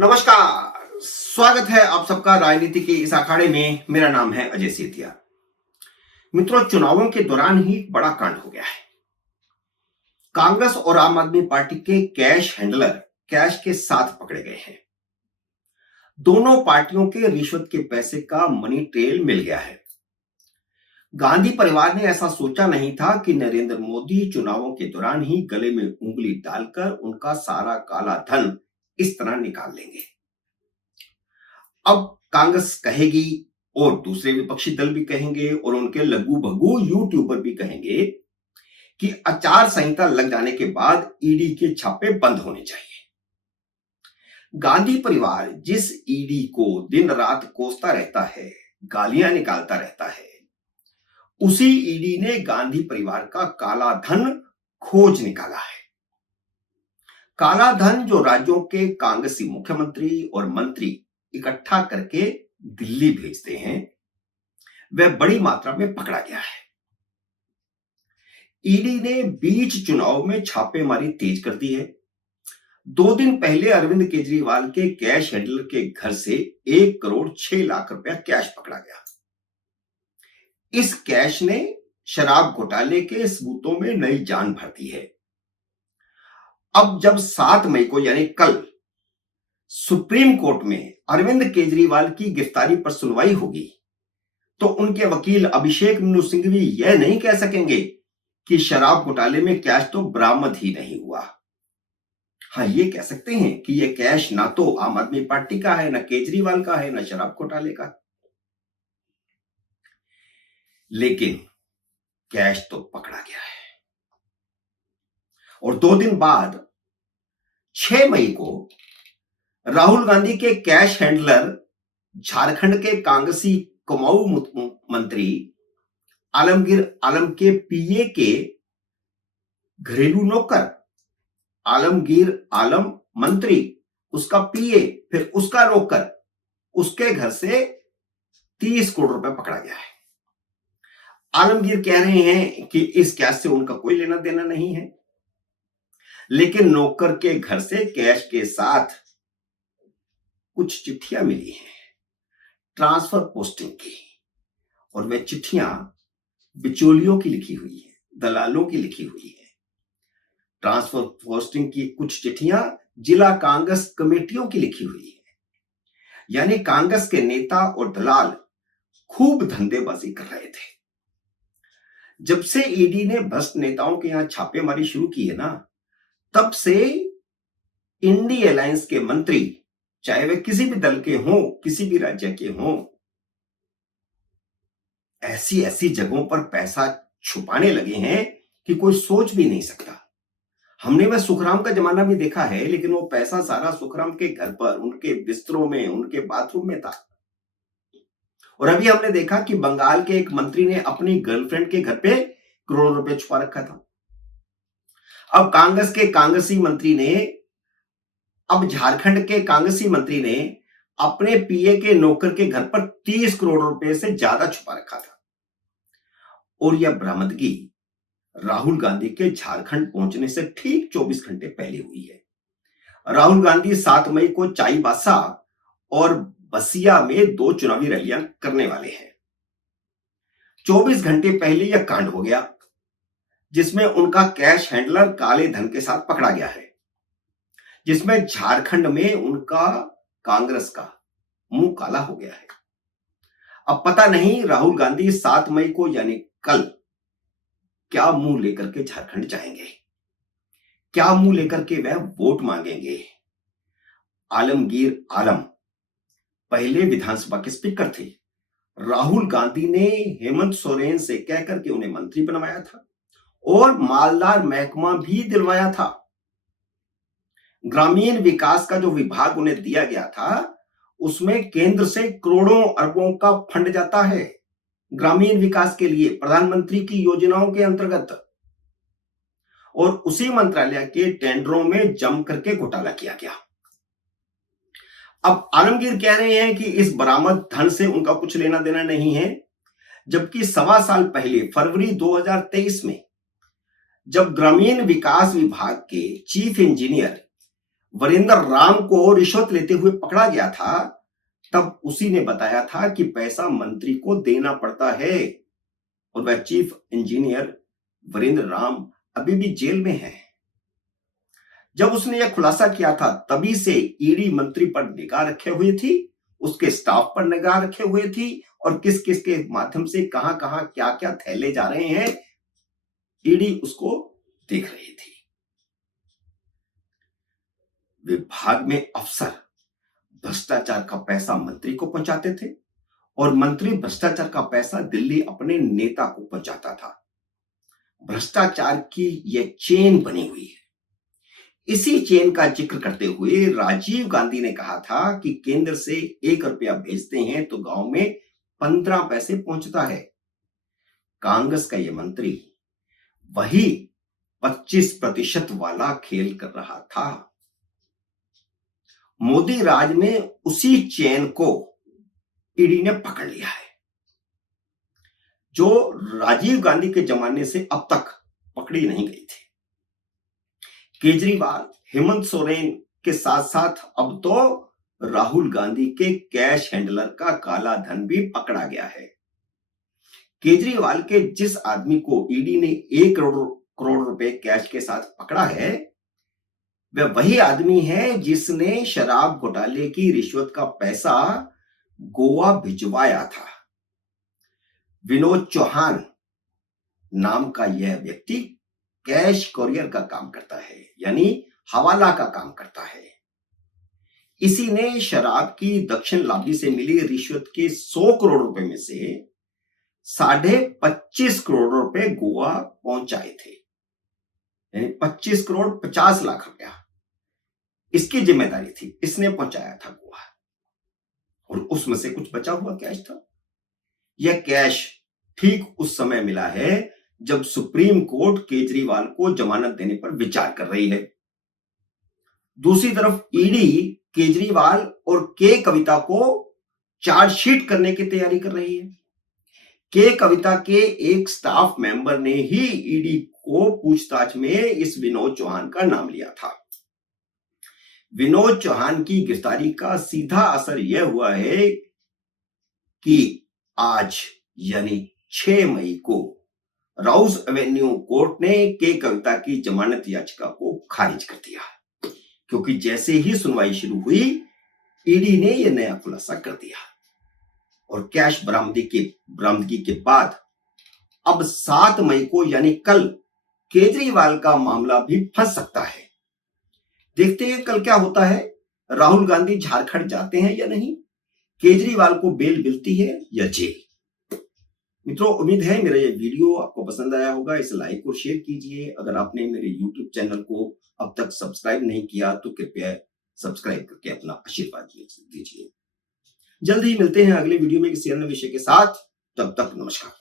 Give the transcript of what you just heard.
नमस्कार। स्वागत है आप सबका राजनीति के इस अखाड़े में। मेरा नाम है अजय सेतिया। मित्रों, चुनावों के दौरान ही बड़ा कांड हो गया है। कांग्रेस और आम आदमी पार्टी के कैश हैंडलर कैश के साथ पकड़े गए हैं। दोनों पार्टियों के रिश्वत के पैसे का मनी ट्रेल मिल गया है। गांधी परिवार ने ऐसा सोचा नहीं था कि नरेंद्र मोदी चुनावों के दौरान ही गले में उंगली डालकर उनका सारा काला धन इस तरह निकाल लेंगे। अब कांग्रेस कहेगी और दूसरे विपक्षी दल भी कहेंगे और उनके लघु भगु यूट्यूबर भी कहेंगे कि आचार संहिता लग जाने के बाद ईडी के छापे बंद होने चाहिए। गांधी परिवार जिस ईडी को दिन रात कोसता रहता है, गालियां निकालता रहता है, उसी ईडी ने गांधी परिवार का काला धन खोज निकाला है। काला धन जो राज्यों के कांग्रेसी मुख्यमंत्री और मंत्री इकट्ठा करके दिल्ली भेजते हैं, वह बड़ी मात्रा में पकड़ा गया है। ईडी ने बीच चुनाव में छापेमारी तेज कर दी है। 2 दिन पहले अरविंद केजरीवाल के कैश हैंडलर के घर से 1 करोड़ 6 लाख रुपया कैश पकड़ा गया। इस कैश ने शराब घोटाले के सबूतों में नई जान भर दी है। अब जब 7 मई को यानी कल सुप्रीम कोर्ट में अरविंद केजरीवाल की गिरफ्तारी पर सुनवाई होगी, तो उनके वकील अभिषेक मनु सिंघवी यह नहीं कह सकेंगे कि शराब घोटाले में कैश तो बरामद ही नहीं हुआ। हाँ, ये कह सकते हैं कि यह कैश ना तो आम आदमी पार्टी का है, ना केजरीवाल का है, ना शराब घोटाले का। लेकिन कैश तो पकड़ा गया है। और 2 दिन बाद 6 मई को राहुल गांधी के कैश हैंडलर, झारखंड के कांग्रेसी कुमाऊं मंत्री आलमगीर आलम के पीए के घरेलू नौकर, आलमगीर आलम मंत्री, उसका पीए, फिर उसका नौकर, उसके घर से 30 करोड़ रुपए पकड़ा गया है। आलमगीर कह रहे हैं कि इस कैश से उनका कोई लेना देना नहीं है, लेकिन नौकर के घर से कैश के साथ कुछ चिट्ठियां मिली हैं ट्रांसफर पोस्टिंग की, और वह चिट्ठियां बिचौलियों की लिखी हुई है, दलालों की लिखी हुई है। ट्रांसफर पोस्टिंग की कुछ चिट्ठियां जिला कांग्रेस कमेटियों की लिखी हुई है। यानी कांग्रेस के नेता और दलाल खूब धंधेबाजी कर रहे थे। जब से ईडी ने भ्रष्ट नेताओं के यहां छापेमारी शुरू की है ना, तब से इंडी अलायंस के मंत्री, चाहे वे किसी भी दल के हों, किसी भी राज्य के हों, ऐसी ऐसी जगहों पर पैसा छुपाने लगे हैं कि कोई सोच भी नहीं सकता। हमने वह सुखराम का जमाना भी देखा है, लेकिन वो पैसा सारा सुखराम के घर पर, उनके बिस्तरों में, उनके बाथरूम में था। और अभी हमने देखा कि बंगाल के एक मंत्री ने अपनी गर्लफ्रेंड के घर पे करोड़ों रुपए छुपा रखा था। अब झारखंड के कांग्रेसी मंत्री ने अपने पीए के नौकर के घर पर 30 करोड़ रुपए से ज्यादा छुपा रखा था। और यह बरामदगी राहुल गांधी के झारखंड पहुंचने से ठीक 24 घंटे पहले हुई है। राहुल गांधी 7 मई को चाईबासा और बसिया में 2 चुनावी रैलियां करने वाले हैं। 24 घंटे पहले यह कांड हो गया, जिसमें उनका कैश हैंडलर काले धन के साथ पकड़ा गया है, जिसमें झारखंड में उनका कांग्रेस का मुंह काला हो गया है। अब पता नहीं राहुल गांधी 7 मई को यानी कल क्या मुंह लेकर के झारखंड जाएंगे, क्या मुंह लेकर के वह वोट मांगेंगे। आलमगीर आलम पहले विधानसभा के स्पीकर थे। राहुल गांधी ने हेमंत सोरेन से कहकर के उन्हें मंत्री बनवाया था और मालदार महकमा भी दिलवाया था। ग्रामीण विकास का जो विभाग उन्हें दिया गया था, उसमें केंद्र से करोड़ों अरबों का फंड जाता है ग्रामीण विकास के लिए, प्रधानमंत्री की योजनाओं के अंतर्गत। और उसी मंत्रालय के टेंडरों में जम करके घोटाला किया गया। अब आलमगीर कह रहे हैं कि इस बरामद धन से उनका कुछ लेना देना नहीं है, जबकि 1.25 साल पहले फरवरी 2023 में जब ग्रामीण विकास विभाग के चीफ इंजीनियर वीरेंद्र राम को रिश्वत लेते हुए पकड़ा गया था, तब उसी ने बताया था कि पैसा मंत्री को देना पड़ता है और वह चीफ इंजीनियर वीरेंद्र राम अभी भी जेल में है। जब उसने यह खुलासा किया था तभी से ईडी मंत्री पर निगाह रखे हुई थी, उसके स्टाफ पर निगाह रखे हुए थी और किस किस के माध्यम से कहां कहां क्या क्या थैले जा रहे हैं, ईडी उसको देख रही थी। विभाग में अफसर भ्रष्टाचार का पैसा मंत्री को पहुंचाते थे और मंत्री भ्रष्टाचार का पैसा दिल्ली अपने नेता को पहुंचाता था। भ्रष्टाचार की यह चेन बनी हुई है। इसी चेन का जिक्र करते हुए राजीव गांधी ने कहा था कि केंद्र से 1 रुपया भेजते हैं तो गांव में 15 पैसे पहुंचता है। कांग्रेस का यह मंत्री वही 25% वाला खेल कर रहा था। मोदी राज में उसी चेन को ईडी ने पकड़ लिया है, जो राजीव गांधी के जमाने से अब तक पकड़ी नहीं गई थी। केजरीवाल, हेमंत सोरेन के साथ साथ अब तो राहुल गांधी के कैश हैंडलर का काला धन भी पकड़ा गया है। केजरीवाल के जिस आदमी को ईडी ने 1 करोड़ रुपए कैश के साथ पकड़ा है, वह वही आदमी है जिसने शराब घोटाले की रिश्वत का पैसा गोवा भिजवाया था। विनोद चौहान नाम का यह व्यक्ति कैश कोरियर का काम करता है, यानी हवाला का काम करता है। इसी ने शराब की दक्षिण लाबी से मिली रिश्वत के 100 करोड़ रुपए में से 25.5 करोड़ रुपए गोवा पहुंचाए थे, यानी 25 करोड़ 50 लाख रुपया इसकी जिम्मेदारी थी, इसने पहुंचाया था गोवा। और उसमें से कुछ बचा हुआ कैश था। यह कैश ठीक उस समय मिला है जब सुप्रीम कोर्ट केजरीवाल को जमानत देने पर विचार कर रही है। दूसरी तरफ ईडी केजरीवाल और के कविता को चार्जशीट करने की तैयारी कर रही है। के कविता के एक स्टाफ मेंबर ने ही ईडी को पूछताछ में इस विनोद चौहान का नाम लिया था। विनोद चौहान की गिरफ्तारी का सीधा असर यह हुआ है कि आज यानी 6 मई को राउस एवेन्यू कोर्ट ने के कविता की जमानत याचिका को खारिज कर दिया, क्योंकि जैसे ही सुनवाई शुरू हुई ईडी ने यह नया खुलासा कर दिया और कैश बरामदगी के बाद अब 7 मई को यानी कल केजरीवाल का मामला भी फंस सकता है। देखते हैं कल क्या होता है। राहुल गांधी झारखंड जाते हैं या नहीं, केजरीवाल को बेल मिलती है या जेल। मित्रों, उम्मीद है मेरा ये वीडियो आपको पसंद आया होगा। इसे लाइक और शेयर कीजिए। अगर आपने मेरे यूट्यूब चैनल को अब तक सब्सक्राइब नहीं किया तो कृपया सब्सक्राइब करके अपना आशीर्वाद दीजिए। जल्द ही मिलते हैं अगले वीडियो में किसी अन्य विषय के साथ। तब तक नमस्कार।